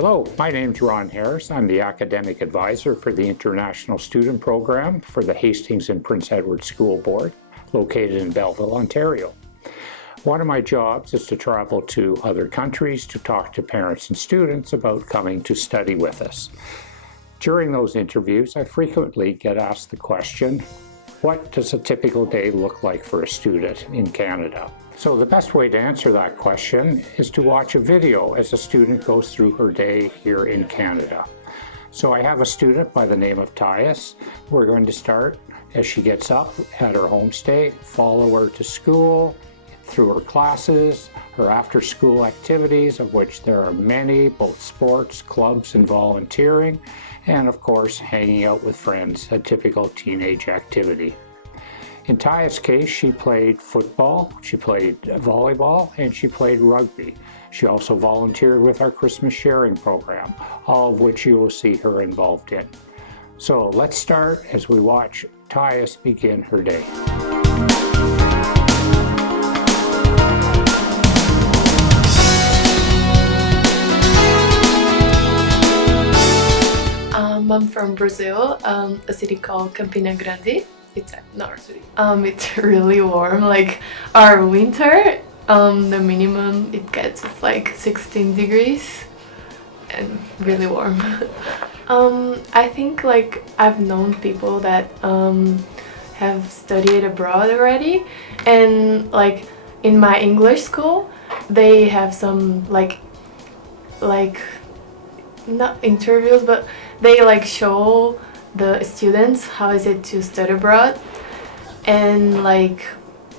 Hello, my name's Ron Harris. I'm the Academic Advisor for the International Student Program for the Hastings and Prince Edwards School Board, located in Belleville, Ontario. One of my jobs is to travel to other countries to talk to parents and students about coming to study with us. During those interviews, I frequently get asked the question, what does a typical day look like for a student in Canada? So the best way to answer that question is to watch a video as a student goes through her day here in Canada. So I have a student by the name of Tyus. We're going to start as she gets up at her homestay, follow her to school, through her classes, her after-school activities, of which there are many, both sports, clubs, and volunteering, and of course, hanging out with friends, a typical teenage activity. In Tyus' case, she played football, she played volleyball, and she played rugby. She also volunteered with our Christmas sharing program, all of which you will see her involved in. So let's start as we watch Tyus begin her day. I'm from Brazil, a city called Campina Grande. It's really warm. Like our winter, the minimum it gets is like 16 degrees and really warm. I think like I've known people that have studied abroad already, and like in my English school, they have some like not interviews, but they like show the students how is it to study abroad. And like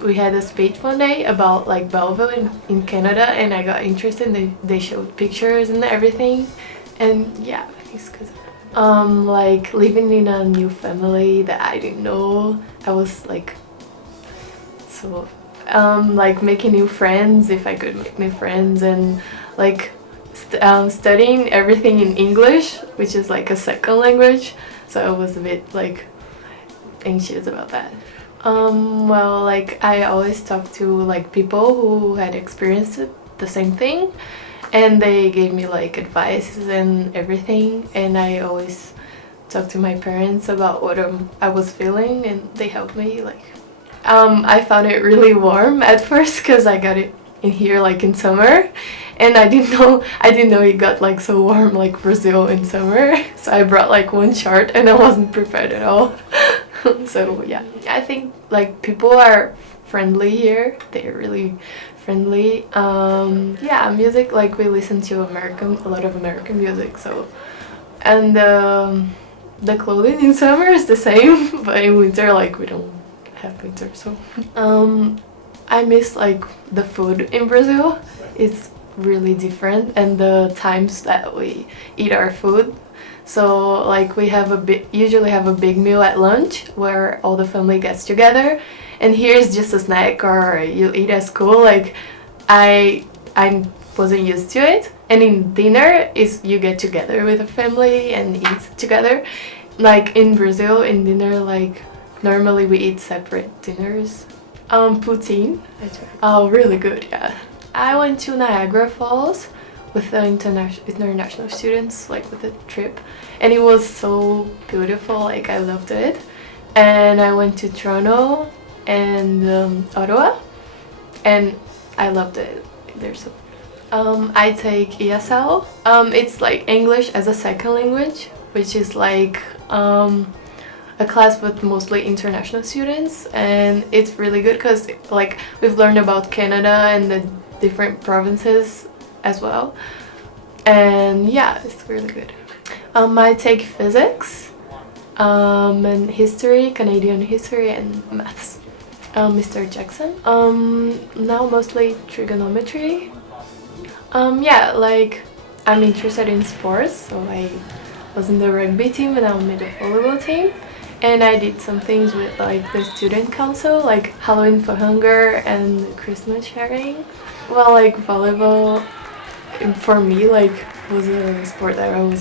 we had a speech one day about like Belleville in Canada, and I got interested. They showed pictures and everything, and yeah, it's because like living in a new family that I didn't know. I was like so like making new friends if I could make new friends, and like studying everything in English, which is like a second language, so I was a bit like anxious about that. Well, like I always talk to like people who had experienced the same thing, and they gave me like advice and everything, and I always talk to my parents about what I was feeling, and they helped me. Like I found it really warm at first because I got it in here like in summer, and I didn't know it got like so warm like Brazil in summer. So I brought like one shirt and I wasn't prepared at all. So yeah, I think like people are friendly here. They're really friendly. Yeah, music, like we listen to a lot of American music. So, and the clothing in summer is the same, but in winter like we don't have winter. So I miss like the food in Brazil. It's really different, and the times that we eat our food. So like we usually have a big meal at lunch where all the family gets together, and here's just a snack or you eat at school. Like I wasn't used to it. And in dinner is you get together with the family and eat together. Like in Brazil, in dinner, like normally we eat separate dinners. Poutine. Oh, really good, yeah. I went to Niagara Falls with the international students, like with a trip, and it was so beautiful. Like I loved it. And I went to Toronto and Ottawa, and I loved it. They're so. I take ESL. It's like English as a second language, which is like a class with mostly international students, and it's really good because like we've learned about Canada and the different provinces as well, and yeah, it's really good. I take physics and history, Canadian history, and maths. Mr. Jackson. Now mostly trigonometry. Yeah, like I'm interested in sports, so I was in the rugby team and I'm in the volleyball team. And I did some things with like the student council, like Halloween for Hunger and Christmas sharing. Well, like volleyball for me like was a sport that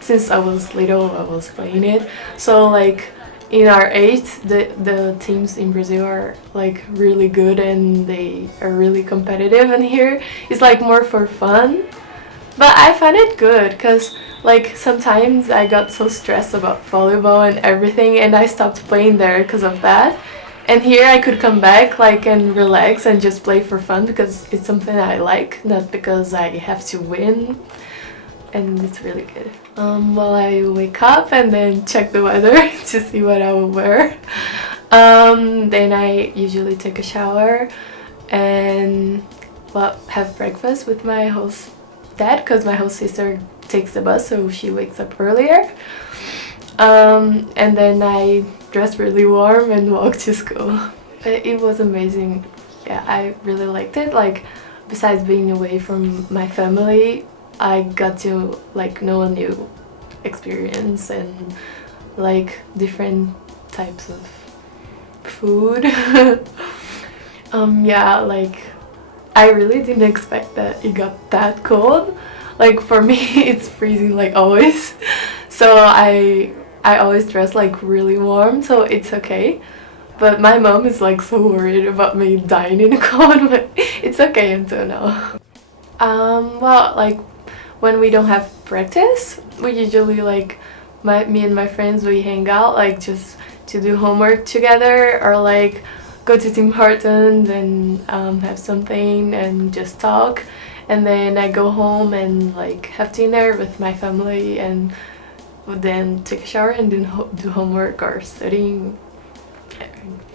since I was little I was playing it. So like in our age, the teams in Brazil are like really good and they are really competitive, and here it's like more for fun. But I find it good because like sometimes I got so stressed about volleyball and everything and I stopped playing there because of that. And here I could come back like and relax and just play for fun because it's something I like, not because I have to win. And it's really good. Well, I wake up and then check the weather to see what I will wear. Then I usually take a shower and well, have breakfast with my host dad because my host sister takes the bus, so she wakes up earlier. And then I dress really warm and walk to school. It was amazing. Yeah, I really liked it. Like, besides being away from my family, I got to like know a new experience and like different types of food. Yeah, like I really didn't expect that it got that cold. Like for me, it's freezing like always. So I always dress like really warm, so it's okay. But my mom is like so worried about me dying in the cold, but it's okay until now. Well, like when we don't have practice, we usually like me and my friends, we hang out like just to do homework together or like go to Tim Hortons and have something and just talk. And then I go home and like have dinner with my family and then take a shower and then do homework or studying.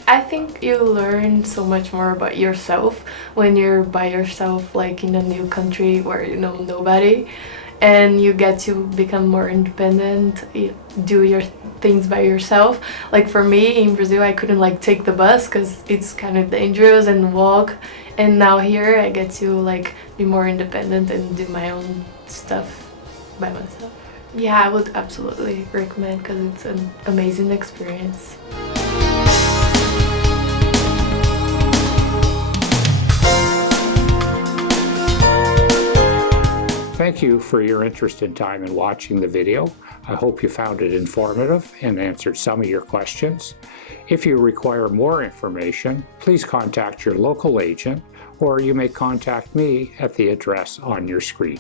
I think you learn so much more about yourself when you're by yourself, like in a new country where you know nobody, and you get to become more independent, do your things by yourself. Like for me in Brazil, I couldn't like take the bus because it's kind of dangerous and walk, and now here I get to like be more independent and do my own stuff by myself. Yeah, I would absolutely recommend because it's an amazing experience. Thank you for your interest and time in watching the video. I hope you found it informative and answered some of your questions. If you require more information, please contact your local agent, or you may contact me at the address on your screen.